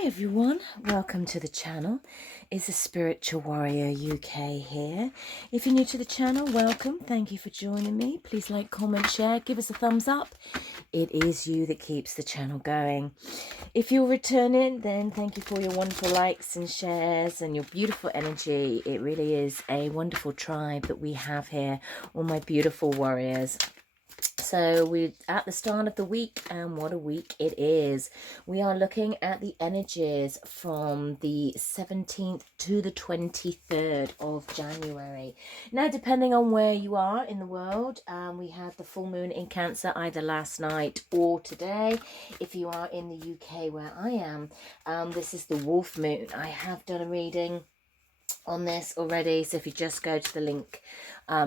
Hi everyone, welcome to the channel. It's the Spiritual Warrior UK here. If you're new to the channel, welcome. Thank you for joining me. Please like, comment, share, give us a thumbs up. It is you that keeps the channel going. If you're returning, then thank you for your wonderful likes and shares and your beautiful energy. It really is a wonderful tribe that we have here, all my beautiful warriors. So we're at the start of the week, and what a week it is. We are looking at the energies from the 17th to the 23rd of January. Now, depending on where you are in the world, we had the full moon in Cancer either last night or today. If you are in the UK where I am, this is the wolf moon. I have done a reading on this already, so if you just go to the link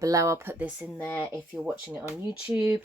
below, I'll put this in there. If you're watching it on YouTube,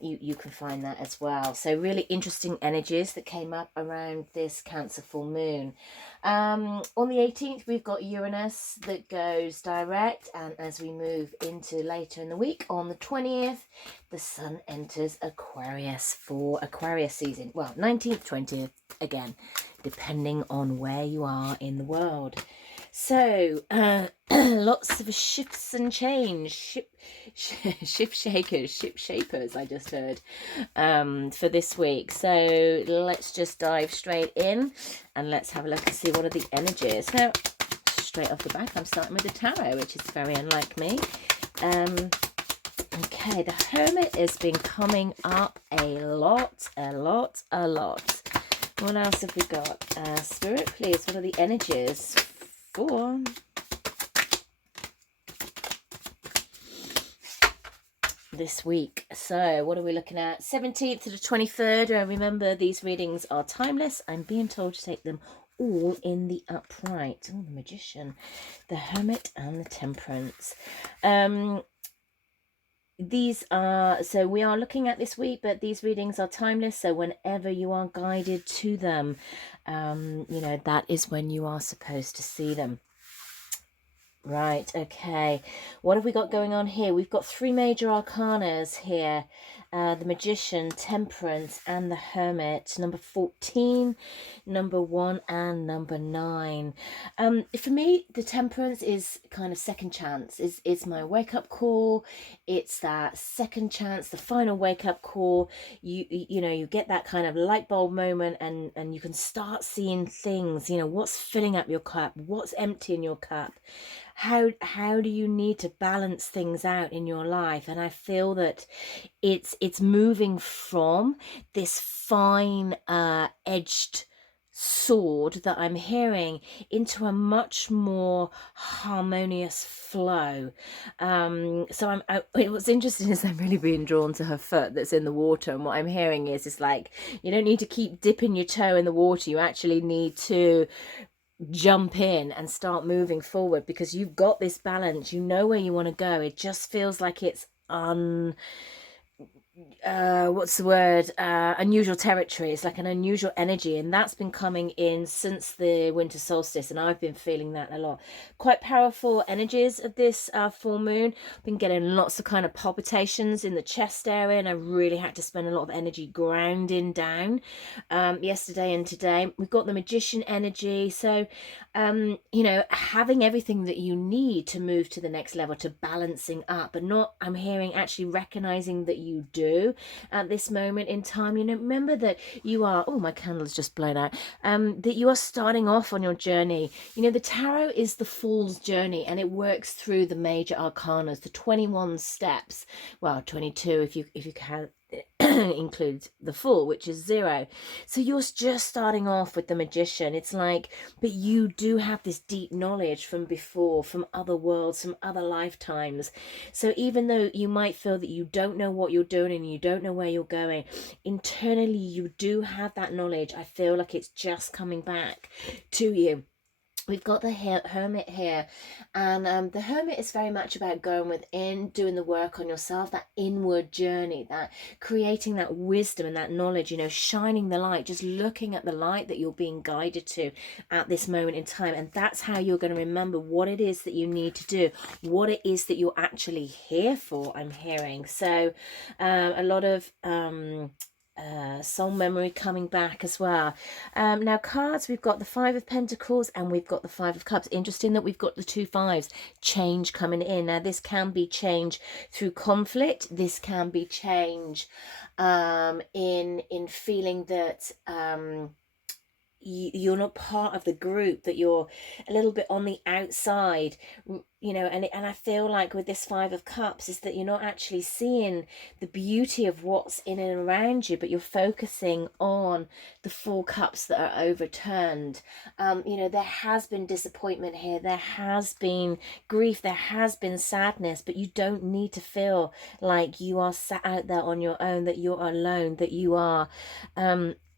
you can find that as well. So really interesting energies that came up around this Cancer full moon. On the 18th, we've got Uranus that goes direct, and as we move into later in the week, on the 20th, the Sun enters Aquarius for Aquarius season. Well, 19th, 20th, again, depending on where you are in the world. So, lots of shifts and change, ship shapers, I just heard, for this week. So let's just dive straight in and let's have a look and see what are the energies. Now, straight off the back, I'm starting with the tarot, which is very unlike me. Okay, the Hermit has been coming up a lot. What else have we got? Spirit, please, what are the energies for this week? So what are we looking at? 17th to the 23rd. Remember, these readings are timeless. I'm being told to take them all in the upright. Oh, the Magician, the Hermit, and the Temperance. These are, so we are looking at this week, but these readings are timeless, so whenever you are guided to them, you know, that is when you are supposed to see them. Right, okay, what have we got going on here? We've got three major arcanas here, the Magician, Temperance, and the Hermit. Number 14, number 1, and number 9. For me, the Temperance is kind of second chance. It's my wake-up call. It's that second chance, the final wake-up call. You know, you get that kind of light bulb moment, and you can start seeing things, you know, what's filling up your cup, what's empty in your cup. How do you need to balance things out in your life? And I feel that it's moving from this fine edged sword that I'm hearing into a much more harmonious flow. So what's interesting is I'm really being drawn to her foot that's in the water, and what I'm hearing is it's like, you don't need to keep dipping your toe in the water. You actually need to jump in and start moving forward, because you've got this balance, you know where you want to go. It just feels like it's unusual territory. It's like an unusual energy, and that's been coming in since the winter solstice, and I've been feeling that a lot. Quite powerful energies of this full moon. Been getting lots of kind of palpitations in the chest area, and I really had to spend a lot of energy grounding down yesterday and today. We've got the Magician energy, so you know, having everything that you need to move to the next level, to balancing up, but not, I'm hearing, actually recognizing that you do at this moment in time. You know, remember that you are, oh, my candle's just blown out, that you are starting off on your journey. You know, the tarot is the Fool's journey, and it works through the major arcanas, the 21 steps, well, 22 if you can include the Fool, which is 0. So you're just starting off with the Magician. It's like, but you do have this deep knowledge from before, from other worlds, from other lifetimes. So even though you might feel that you don't know what you're doing and you don't know where you're going, internally you do have that knowledge. I feel like it's just coming back to you. We've got the Hermit here, and the Hermit is very much about going within, doing the work on yourself, that inward journey, that creating that wisdom and that knowledge, you know, shining the light, just looking at the light that you're being guided to at this moment in time. And that's how you're going to remember what it is that you need to do, what it is that you're actually here for, I'm hearing. So a lot of soul memory coming back as well. Now cards, we've got the Five of Pentacles and we've got the Five of Cups. Interesting that we've got the two fives, change coming in. Now this can be change through conflict. This can be change in feeling that you're not part of the group, that you're a little bit on the outside, you know. And I feel like with this Five of Cups is that you're not actually seeing the beauty of what's in and around you, but you're focusing on the Four Cups that are overturned. You know, there has been disappointment here, there has been grief, there has been sadness, but you don't need to feel like you are sat out there on your own, that you're alone, that you are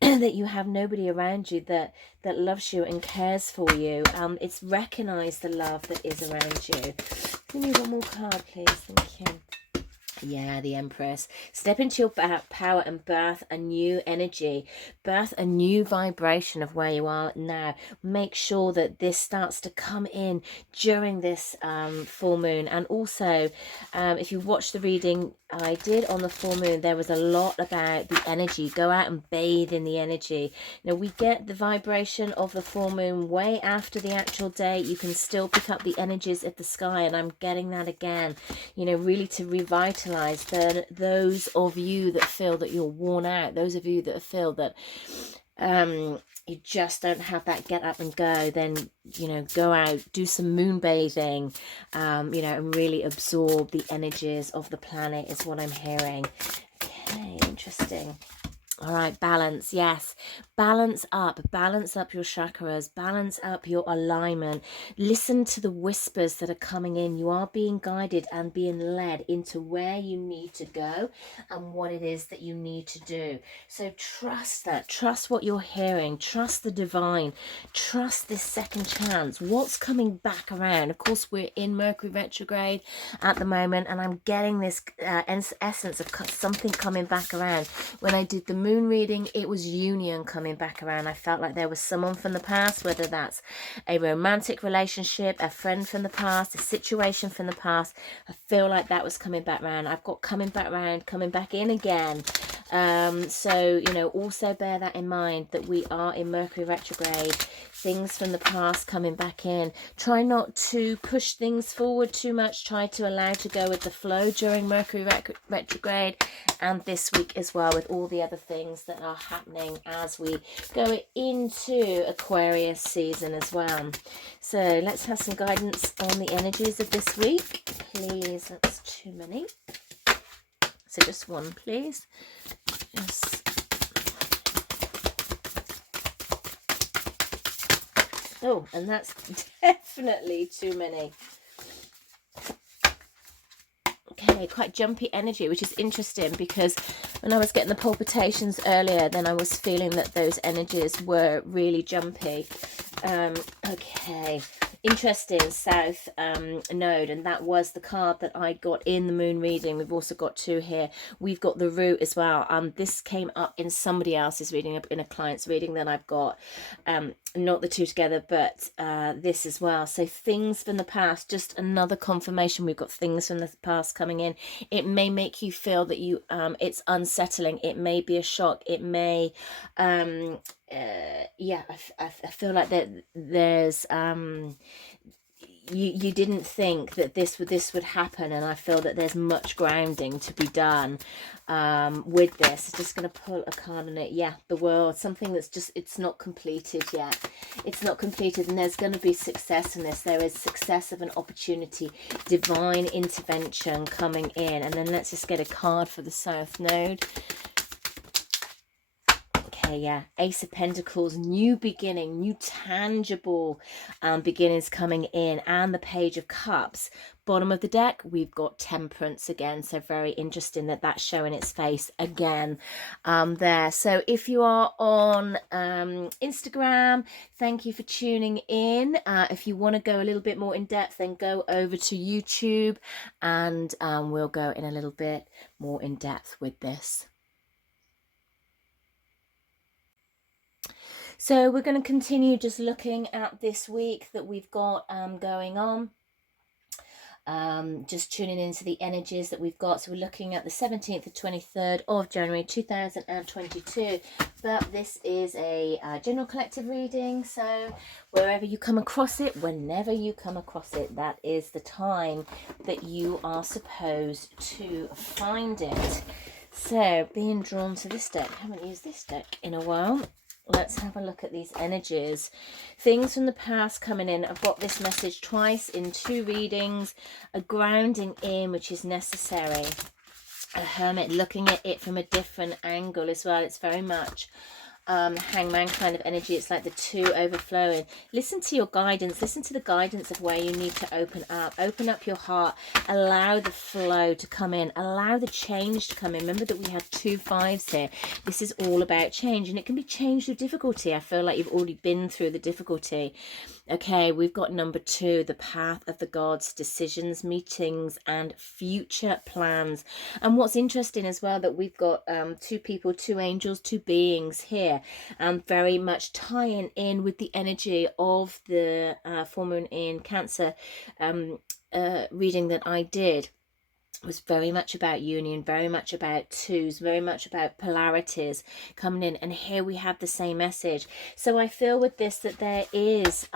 that you have nobody around you that loves you and cares for you. It's recognize the love that is around you. Give me one more card, please. Thank you. Yeah, the Empress. Step into your power and birth a new energy, birth a new vibration of where you are now. Make sure that this starts to come in during this full moon. And also, if you watch the reading I did on the full moon, there was a lot about the energy. Go out and bathe in the energy. Now, we get the vibration of the full moon way after the actual day. You can still pick up the energies of the sky, and I'm getting that again, you know, really to revitalize those of you that feel that you're worn out, those of you that feel that you just don't have that get up and go. Then, you know, go out, do some moon bathing, you know, and really absorb the energies of the planet is what I'm hearing. Okay, interesting. All right, balance. Yes, balance up your chakras, balance up your alignment. Listen to the whispers that are coming in. You are being guided and being led into where you need to go and what it is that you need to do. So trust that, trust what you're hearing, trust the divine, trust this second chance. What's coming back around? Of course, we're in Mercury retrograde at the moment, and I'm getting this essence of something coming back around. When I did the moon reading, it was union coming back around. I felt like there was someone from the past, whether that's a romantic relationship, a friend from the past, a situation from the past. I feel like that was coming back around. I've got coming back around, coming back in again. So, you know, also bear that in mind, that we are in Mercury retrograde. Things from the past coming back in. Try not to push things forward too much. Try to allow to go with the flow during Mercury retrograde, and this week as well, with all the other things that are happening as we go into Aquarius season as well. So let's have some guidance on the energies of this week, please. That's too many. So just one, please. Yes. Oh, and that's definitely too many. Okay, quite jumpy energy, which is interesting, because when I was getting the palpitations earlier, then I was feeling that those energies were really jumpy. Okay, interesting, South Node, and that was the card that I got in the moon reading. We've also got two here. We've got the root as well. This came up in somebody else's reading, in a client's reading. Then I've got not the two together, but this as well. So things from the past, just another confirmation. We've got things from the past coming in. It may make you feel that you it's unsettling. It may be a shock. It may yeah, I feel like that there's you didn't think that this would happen, and I feel that there's much grounding to be done with this. I'm just going to pull a card on it. Yeah, the World, something that's just, it's not completed yet. It's not completed, and there's going to be success in this. There is success of an opportunity, divine intervention coming in. And then let's just get a card for the South Node. Okay, yeah, Ace of Pentacles, new beginning, new tangible beginnings coming in, and the Page of Cups. Bottom of the deck, we've got Temperance again, so very interesting that that's showing its face again there. So if you are on Instagram, thank you for tuning in. If you want to go a little bit more in depth, then go over to YouTube, and we'll go in a little bit more in depth with this. So we're going to continue just looking at this week that we've got going on. just tuning into the energies that we've got. So we're looking at the 17th to 23rd of January 2022, but this is a general collective reading, so wherever you come across it, whenever you come across it, that is the time that you are supposed to find it. So being drawn to this deck, I haven't used this deck in a while. Let's have a look at these energies. Things from the past coming in. I've got this message twice in 2 readings. A grounding in, which is necessary. A hermit, looking at it from a different angle as well. It's very much hangman kind of energy. It's like the 2 overflowing. Listen to your guidance. Listen to the guidance of where you need to open up your heart. Allow the flow to come in, allow the change to come in. Remember that we had 2 5s here. This is all about change, and it can be changed with difficulty. I feel like you've already been through the difficulty. Okay, we've got number 2, the path of the gods, decisions, meetings, and future plans. And what's interesting as well, that we've got 2 people, 2 angels, 2 beings here, very much tying in with the energy of the full moon in Cancer reading that I did. Was very much about union, very much about 2s, very much about polarities coming in, and here we have the same message. So I feel with this that there is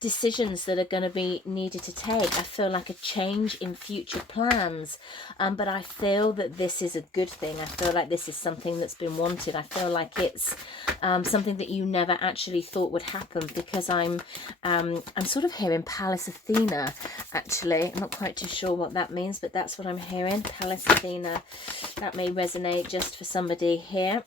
decisions that are going to be needed to take. I feel like a change in future plans, but I feel that this is a good thing. I feel like this is something that's been wanted. I feel like it's something that you never actually thought would happen, because I'm sort of hearing Pallas Athena. Actually, I'm not quite too sure what that means, but that's what I'm hearing. Pallas Athena. That may resonate just for somebody here.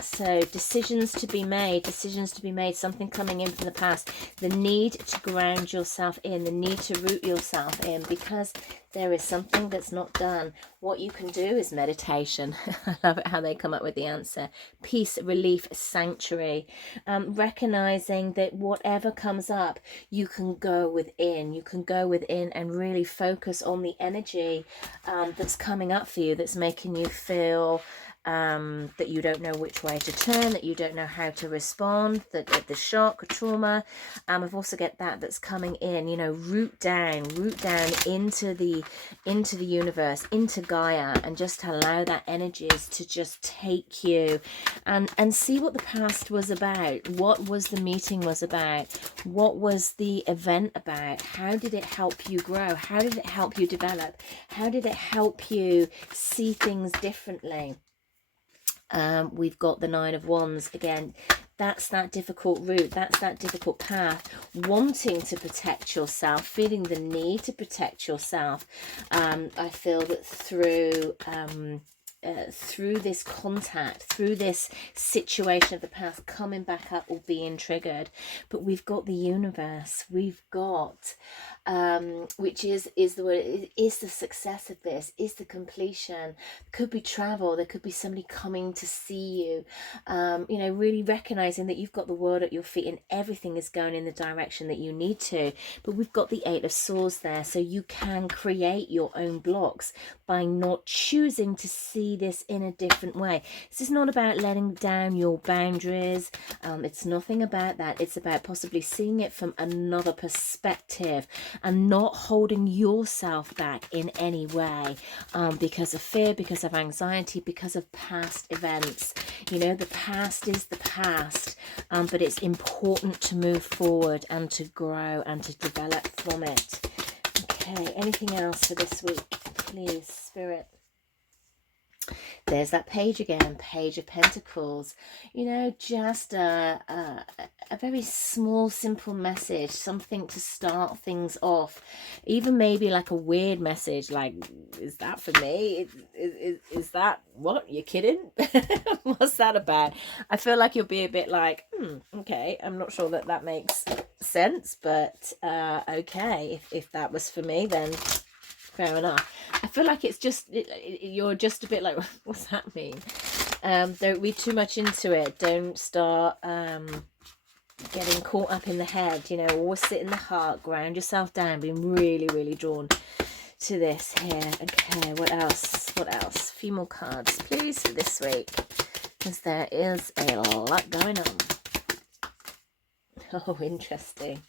So decisions to be made, something coming in from the past, the need to ground yourself in, the need to root yourself in, because there is something that's not done. What you can do is meditation. I love it how they come up with the answer. Peace, relief, sanctuary. Recognizing that whatever comes up, you can go within. You can go within and really focus on the energy that's coming up for you, that's making you feel that you don't know which way to turn, that you don't know how to respond, that the shock or trauma. I've also get that's coming in, you know, root down into the universe, into Gaia, and just allow that energies to just take you and see what the past was about. What was the meeting was about? What was the event about? How did it help you grow? How did it help you develop? How did it help you see things differently? We've got the 9 of Wands again. That's that difficult route, that's that difficult path, wanting to protect yourself, feeling the need to protect yourself. I feel that through this contact, through this situation of the past coming back up or being triggered, but we've got the universe, we've got which is the word, is the success of this, is the completion. Could be travel, there could be somebody coming to see you, you know, really recognizing that you've got the world at your feet and everything is going in the direction that you need to. But we've got the 8 of Swords there, so you can create your own blocks by not choosing to see this in a different way. This is not about letting down your boundaries. It's nothing about that. It's about possibly seeing it from another perspective and not holding yourself back in any way because of fear, because of anxiety, because of past events. You know, the past is the past, but it's important to move forward and to grow and to develop from it. Okay, anything else for this week, please, Spirit? There's that page again, Page of Pentacles. You know, just a very small, simple message, something to start things off. Even maybe like a weird message, like, is that for me? Is that, what, you're kidding? What's that about? I feel like you'll be a bit like, okay, I'm not sure that makes sense, but okay, if that was for me, then fair enough. I feel like it's just, you're just a bit like, what's that mean? Don't read too much into it. Don't start getting caught up in the head. You know, always sit in the heart, ground yourself down, being really, really drawn to this here. Okay, what else? What else? A few more cards, please, for this week, because there is a lot going on. Oh, interesting.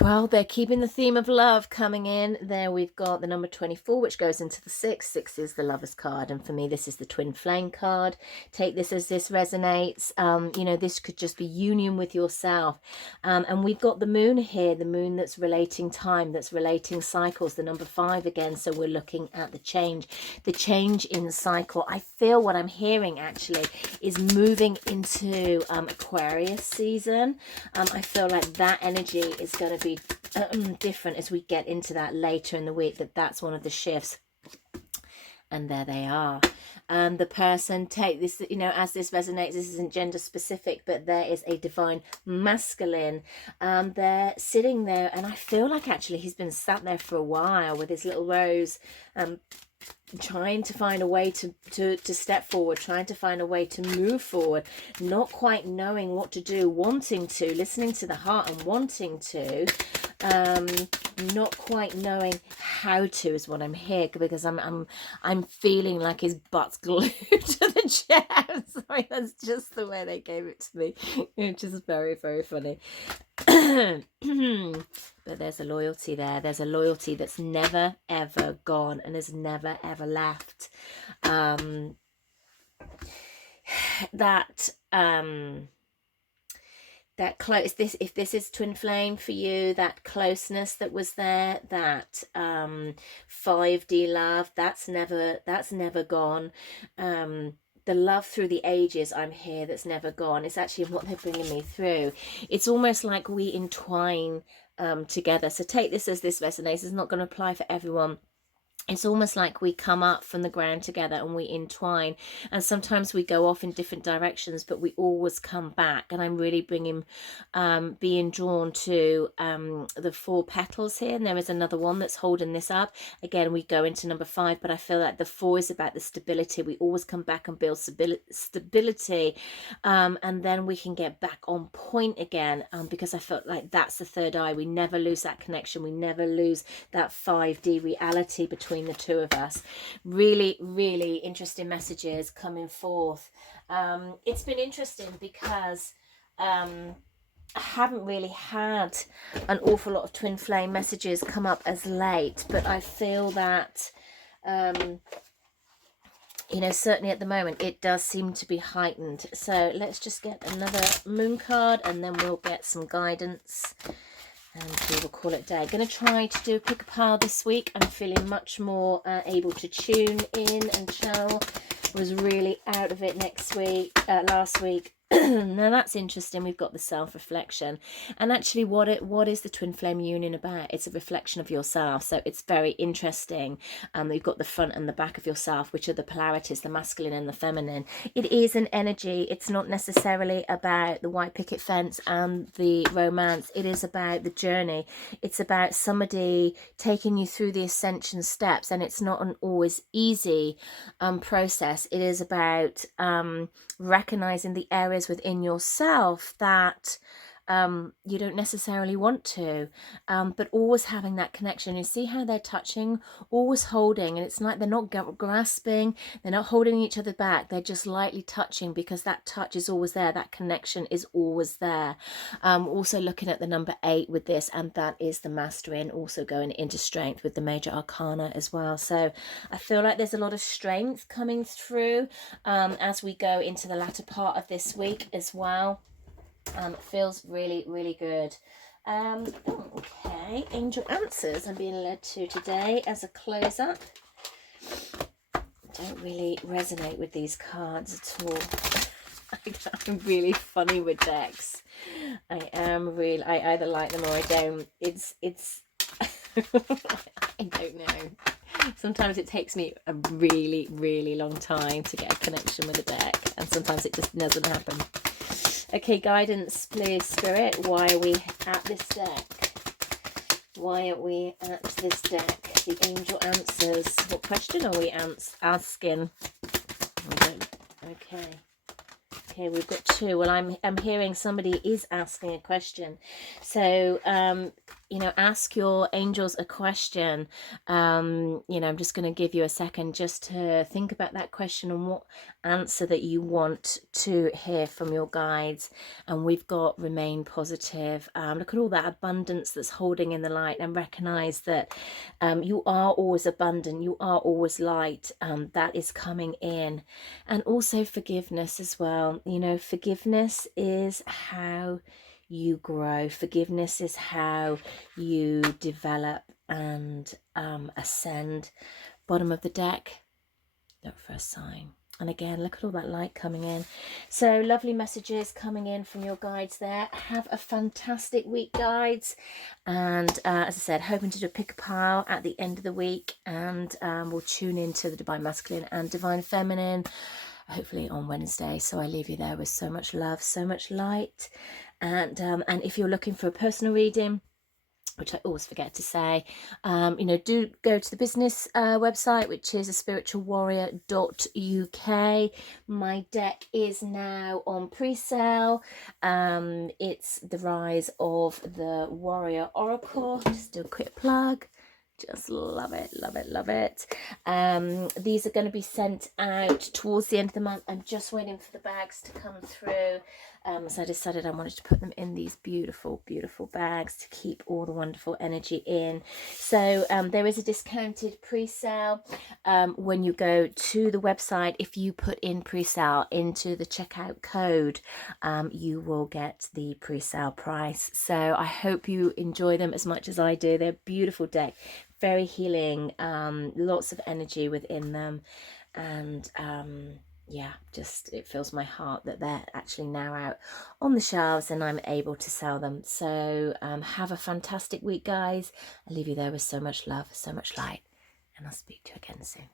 Well, they're keeping the theme of love coming in. There we've got the number 24, which goes into the 6. 6 is the Lover's card. And for me, this is the Twin Flame card. Take this as this resonates. You know, this could just be union with yourself. And we've got the Moon here, the Moon that's relating time, that's relating cycles, the number 5 again. So we're looking at the change in cycle. I feel what I'm hearing actually is moving into Aquarius season. I feel like that energy is going to be different as we get into that later in the week, that's one of the shifts. And there they are. The person, take this, you know, as this resonates, this isn't gender specific, but there is a divine masculine. They're sitting there, and I feel like actually he's been sat there for a while with his little rose, trying to find a way to step forward, trying to find a way to move forward, not quite knowing what to do, wanting to, listening to the heart and wanting to, not quite knowing how to is what I'm here, because I'm feeling like his butt's glued to the chair. Sorry, that's just the way they gave it to me, which is very, very funny. But there's a loyalty there. There's a loyalty that's never ever gone and has never ever left. That close, if this is twin flame for you, that closeness that was there, that 5D love, that's never gone. The love through the ages, I'm here, that's never gone. It's actually what they're bringing me through. It's almost like we entwine together. So take this as this resonates. It's not going to apply for everyone. It's almost like we come up from the ground together and we entwine, and sometimes we go off in different directions, but we always come back. And I'm really being drawn to the 4 petals here, and there is another one that's holding this up. Again, we go into number 5, but I feel like the 4 is about the stability. We always come back and build stability, and then we can get back on point again, because I felt like that's the third eye. We never lose that connection. We never lose that 5D reality between the two of us. Really, really interesting messages coming forth. It's been interesting because I haven't really had an awful lot of twin flame messages come up as late, but I feel that you know, certainly at the moment it does seem to be heightened. So let's just get another moon card and then we'll get some guidance and we will call it a day. Going to try to do a quicker pile this week. I'm feeling much more able to tune in and channel. Was really out of it last week. Now that's interesting. We've got the self-reflection, and actually what is the twin flame union about? It's a reflection of yourself, so it's very interesting. You've got the front and the back of yourself, which are the polarities, the masculine and the feminine. It is an energy. It's not necessarily about the white picket fence and the romance. It is about the journey. It's about somebody taking you through the ascension steps, and it's not an always easy process. It is about recognizing the areas within yourself that you don't necessarily want to, but always having that connection. You see how they're touching, always holding, and it's like they're not grasping, they're not holding each other back, they're just lightly touching, because that touch is always there, that connection is always there. Also looking at the number 8 with this, and that is the mastery, and also going into strength with the major arcana as well. So I feel like there's a lot of strength coming through as we go into the latter part of this week as well. It feels really, really good. Okay, angel answers I'm being led to today as a close-up. Don't really resonate with these cards at all. I'm really funny with decks. I either like them or I don't. It's I don't know. Sometimes it takes me a really, really long time to get a connection with a deck, and sometimes it just doesn't happen. Okay, guidance, please, Spirit. Why are we at this deck? Why are we at this deck? The angel answers. What question are we asking? Okay. Okay, we've got 2. Well, I'm hearing somebody is asking a question. So you know, ask your angels a question. You know, I'm just going to give you a second just to think about that question and what answer that you want to hear from your guides. And we've got remain positive. Look at all that abundance that's holding in the light, and recognize that you are always abundant, you are always light. That is coming in. And also forgiveness as well. You know, forgiveness is how you grow. Forgiveness is how you develop and ascend. Bottom of the deck, look for a sign. And again, look at all that light coming in. So lovely messages coming in from your guides there. Have a fantastic week, guides. And as I said, hoping to do a pick a pile at the end of the week. And we'll tune into the Divine Masculine and Divine Feminine, hopefully on Wednesday. So I leave you there with so much love, so much light. And if you're looking for a personal reading, which I always forget to say, you know, do go to the business website, which is aspiritualwarrior.uk. My deck is now on pre-sale. It's The Rise of the Warrior Oracle. Just do a quick plug. Just love it, love it, love it. These are going to be sent out towards the end of the month. I'm just waiting for the bags to come through. So I decided I wanted to put them in these beautiful, beautiful bags to keep all the wonderful energy in. So there is a discounted pre-sale when you go to the website. If you put in pre-sale into the checkout code, you will get the pre-sale price. So I hope you enjoy them as much as I do. They're a beautiful deck, very healing, lots of energy within them. And yeah, just it fills my heart that they're actually now out on the shelves and I'm able to sell them. So have a fantastic week, guys. I'll leave you there with so much love, so much light, and I'll speak to you again soon.